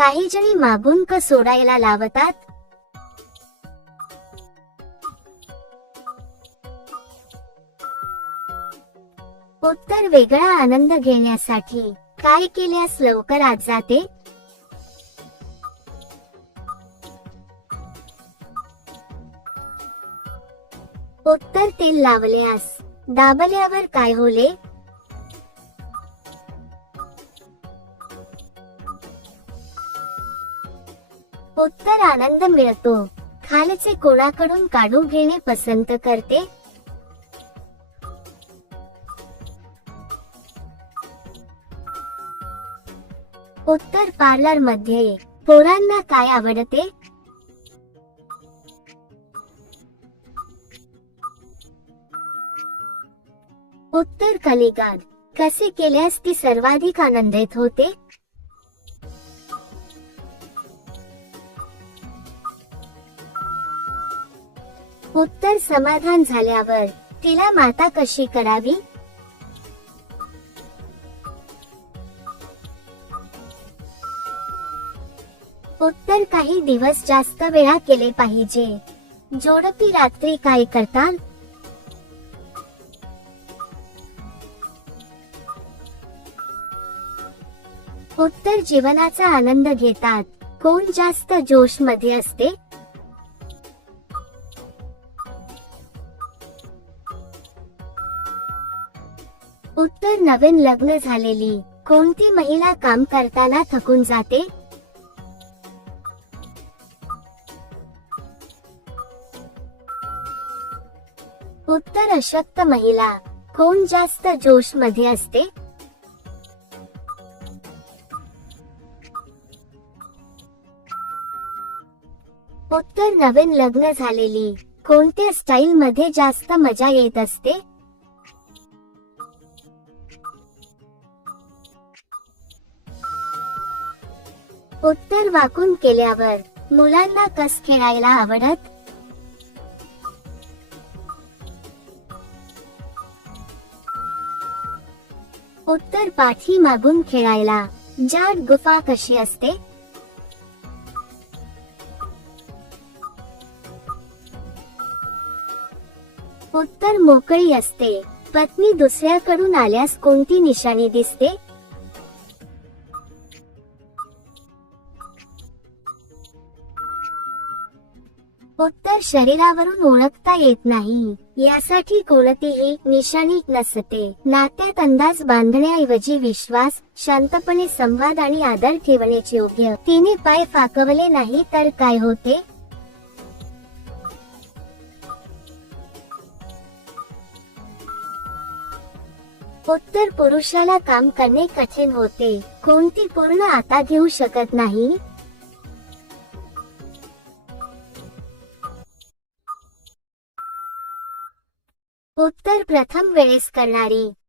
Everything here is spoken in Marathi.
काही जणी मागून क सोडायला लावतात. उत्तर वेगळा आनंद घेण्यासाठी काय केल्यास लवकर आत जाते? उत्तर तेल लावल्यास दाबल्यावर काय होले? उत्तर आनंद मिळतो. खालचे कोणाकडून काढून घेणे पसंत करते? उत्तर पार्लर मध्ये पोरांना काय आवडते? उत्तर कलिकाद कसे केल्यास ती सर्वाधिक आनंदित होते? उत्तर समाधान झाल्यावर तिला माता कशी करावी? उत्तर काही दिवस जास्त वेळा केले पाहिजे. जोडपी रात्री काय करतात? उत्तर जीवनाचा आनंद घेतात. कोण जास्त जोश मध्ये असते? उत्तर नवीन लग्न झालेली कोणती महिला काम करताना थकून जाते? उत्तर अशक्त महिला. कोण जास्त जोश मध्ये असते? उत्तर नवीन लग्न झालेली कोणत्या स्टाईल मध्ये जास्त मजा येत असते? उत्तर वाकून केल्यावर मुलांना कस खेळायला आवडत? उत्तर पाठी मागून खेळायला जाड गुफा कशी असते? उत्तर मोकळी असते. पत्नी दुसऱ्याकडून आल्यास कोणती निशाणी दिसते? उत्तर शरीरावरून ओळखता येत नाही. यासाठी कोणतीही निशाणी नसते. नात्यात अंदाज बांधण्याऐवजी विश्वास, शांतपणे संवाद आणि आदर ठेवण्याचे योग्य. तिने पाय फाकवले नाही तर काय होते? उत्तर पुरुषाला काम करणे कठीण होते. कोणती पूर्ण आता घेऊ शकत नाही? उत्तर प्रथम वेळेस करणारी